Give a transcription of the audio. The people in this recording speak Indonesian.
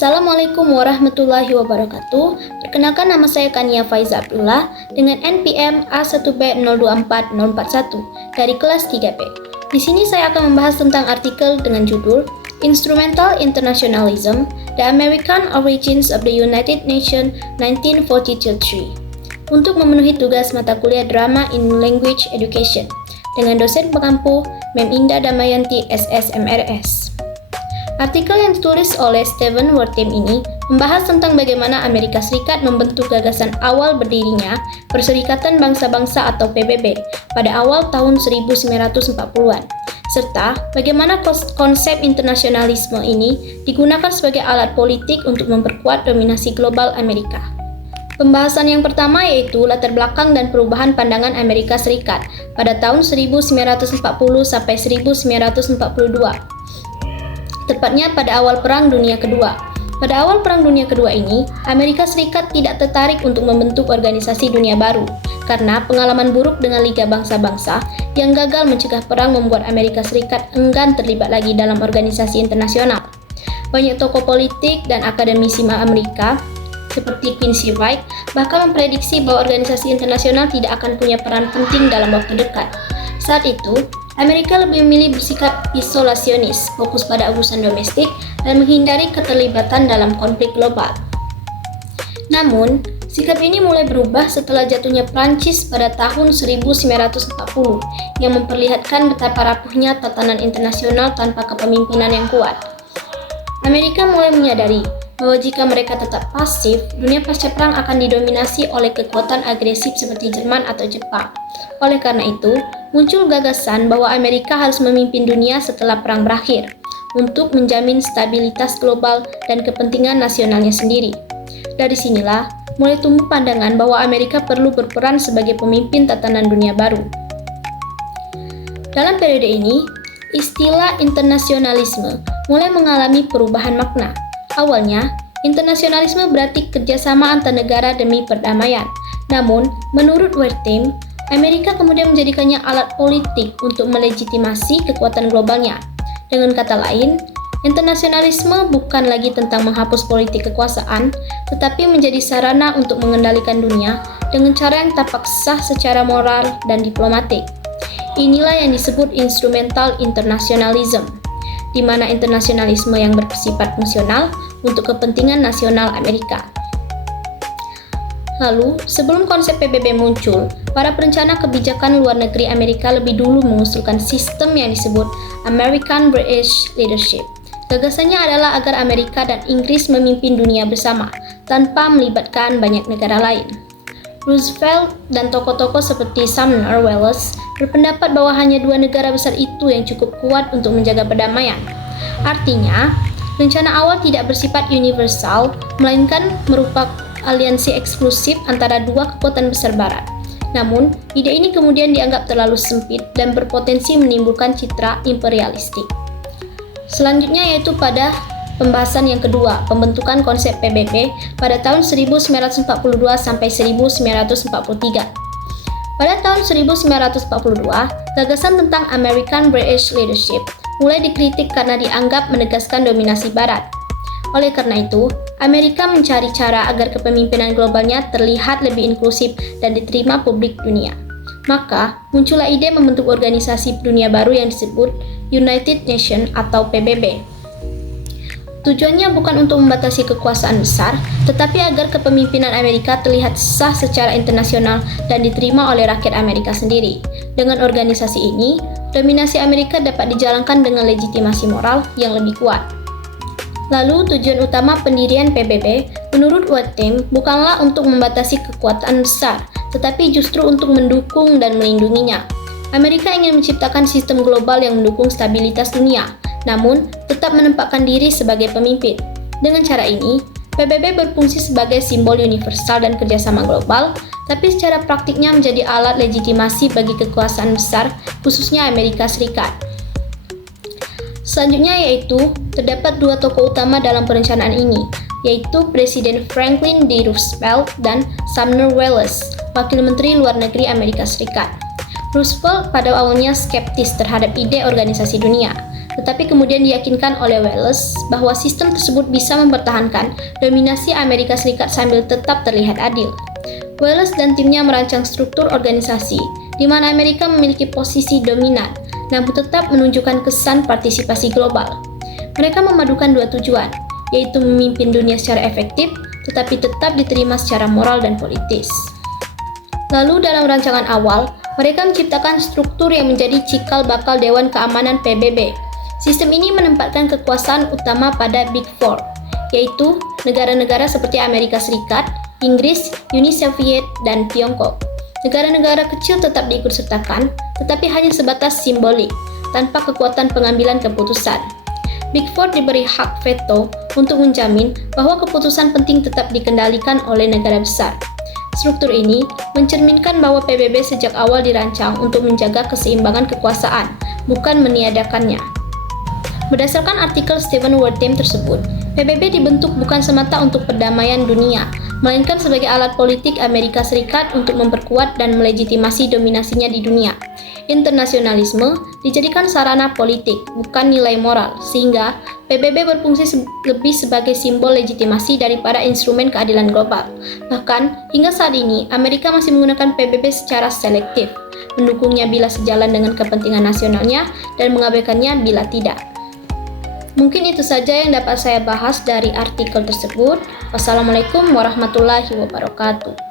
Assalamualaikum warahmatullahi wabarakatuh. Perkenalkan, nama saya Kania Faiza Abdullah dengan NPM A1B024041 dari kelas 3B. Di sini saya akan membahas tentang artikel dengan judul Instrumental Internationalism: The American Origins of the United Nations 1942-3 untuk memenuhi tugas mata kuliah Drama in Language Education dengan dosen pengampu Mem Indah Damayanti SSMRS. Artikel yang ditulis oleh Stephen Wertheimer ini membahas tentang bagaimana Amerika Serikat membentuk gagasan awal berdirinya Perserikatan Bangsa-Bangsa atau PBB pada awal tahun 1940-an, serta bagaimana konsep internasionalisme ini digunakan sebagai alat politik untuk memperkuat dominasi global Amerika. Pembahasan yang pertama yaitu latar belakang dan perubahan pandangan Amerika Serikat pada tahun 1940 sampai 1942. Tepatnya pada awal Perang Dunia Kedua. Pada awal Perang Dunia Kedua ini, Amerika Serikat tidak tertarik untuk membentuk organisasi dunia baru karena pengalaman buruk dengan Liga Bangsa-Bangsa yang gagal mencegah perang membuat Amerika Serikat enggan terlibat lagi dalam organisasi internasional. Banyak tokoh politik dan akademisi Amerika seperti Quincy Wright bahkan memprediksi bahwa organisasi internasional tidak akan punya peran penting dalam waktu dekat. Saat itu, Amerika lebih memilih bersikap isolasionis, fokus pada urusan domestik, dan menghindari keterlibatan dalam konflik global. Namun, sikap ini mulai berubah setelah jatuhnya Prancis pada tahun 1940 yang memperlihatkan betapa rapuhnya tatanan internasional tanpa kepemimpinan yang kuat. Amerika mulai menyadari bahwa jika mereka tetap pasif, dunia pasca perang akan didominasi oleh kekuatan agresif seperti Jerman atau Jepang. Oleh karena itu, muncul gagasan bahwa Amerika harus memimpin dunia setelah perang berakhir untuk menjamin stabilitas global dan kepentingan nasionalnya sendiri. Dari sinilah mulai tumbuh pandangan bahwa Amerika perlu berperan sebagai pemimpin tatanan dunia baru. Dalam periode ini, istilah internasionalisme mulai mengalami perubahan makna. Awalnya, internasionalisme berarti kerjasama antar negara demi perdamaian. Namun, menurut Wertheimer, Amerika kemudian menjadikannya alat politik untuk melegitimasi kekuatan globalnya. Dengan kata lain, internasionalisme bukan lagi tentang menghapus politik kekuasaan, tetapi menjadi sarana untuk mengendalikan dunia dengan cara yang tampak sah secara moral dan diplomatik. Inilah yang disebut instrumental internationalism, di mana internasionalisme yang bersifat fungsional untuk kepentingan nasional Amerika. Lalu, sebelum konsep PBB muncul, para perencana kebijakan luar negeri Amerika lebih dulu mengusulkan sistem yang disebut American British Leadership. Gagasannya adalah agar Amerika dan Inggris memimpin dunia bersama, tanpa melibatkan banyak negara lain. Roosevelt dan tokoh-tokoh seperti Sumner Welles berpendapat bahwa hanya dua negara besar itu yang cukup kuat untuk menjaga perdamaian. Artinya, rencana awal tidak bersifat universal, melainkan merupakan aliansi eksklusif antara dua kekuatan besar barat. Namun, ide ini kemudian dianggap terlalu sempit dan berpotensi menimbulkan citra imperialistik. Selanjutnya yaitu pada pembahasan yang kedua, pembentukan konsep PBB pada tahun 1942 sampai 1943. Pada tahun 1942, gagasan tentang American British Leadership mulai dikritik karena dianggap menegaskan dominasi barat. Oleh karena itu, Amerika mencari cara agar kepemimpinan globalnya terlihat lebih inklusif dan diterima publik dunia. Maka, muncullah ide membentuk organisasi dunia baru yang disebut United Nations atau PBB. Tujuannya bukan untuk membatasi kekuasaan besar, tetapi agar kepemimpinan Amerika terlihat sah secara internasional dan diterima oleh rakyat Amerika sendiri. Dengan organisasi ini, dominasi Amerika dapat dijalankan dengan legitimasi moral yang lebih kuat. Lalu, tujuan utama pendirian PBB menurut Wertheimer bukanlah untuk membatasi kekuatan besar, tetapi justru untuk mendukung dan melindunginya. Amerika ingin menciptakan sistem global yang mendukung stabilitas dunia, namun tetap menempatkan diri sebagai pemimpin. Dengan cara ini, PBB berfungsi sebagai simbol universal dan kerjasama global, tapi secara praktiknya menjadi alat legitimasi bagi kekuasaan besar, khususnya Amerika Serikat. Selanjutnya yaitu, terdapat dua tokoh utama dalam perencanaan ini, yaitu Presiden Franklin D. Roosevelt dan Sumner Welles, Wakil Menteri Luar Negeri Amerika Serikat. Roosevelt pada awalnya skeptis terhadap ide organisasi dunia, tetapi kemudian diyakinkan oleh Wallace bahwa sistem tersebut bisa mempertahankan dominasi Amerika Serikat sambil tetap terlihat adil. Wallace dan timnya merancang struktur organisasi di mana Amerika memiliki posisi dominan, namun tetap menunjukkan kesan partisipasi global. Mereka memadukan dua tujuan, yaitu memimpin dunia secara efektif, tetapi tetap diterima secara moral dan politis. Lalu dalam rancangan awal, mereka menciptakan struktur yang menjadi cikal bakal Dewan Keamanan PBB. Sistem ini menempatkan kekuasaan utama pada Big Four, yaitu negara-negara seperti Amerika Serikat, Inggris, Uni Soviet, dan Tiongkok. Negara-negara kecil tetap diikutsertakan, tetapi hanya sebatas simbolik, tanpa kekuatan pengambilan keputusan. Big Four diberi hak veto untuk menjamin bahwa keputusan penting tetap dikendalikan oleh negara besar. Struktur ini mencerminkan bahwa PBB sejak awal dirancang untuk menjaga keseimbangan kekuasaan, bukan meniadakannya. Berdasarkan artikel Stephen Wertheimer tersebut, PBB dibentuk bukan semata untuk perdamaian dunia, melainkan sebagai alat politik Amerika Serikat untuk memperkuat dan melegitimasi dominasinya di dunia. Internasionalisme dijadikan sarana politik, bukan nilai moral, sehingga PBB berfungsi lebih sebagai simbol legitimasi daripada instrumen keadilan global. Bahkan, hingga saat ini, Amerika masih menggunakan PBB secara selektif, mendukungnya bila sejalan dengan kepentingan nasionalnya dan mengabaikannya bila tidak. Mungkin itu saja yang dapat saya bahas dari artikel tersebut. Wassalamualaikum warahmatullahi wabarakatuh.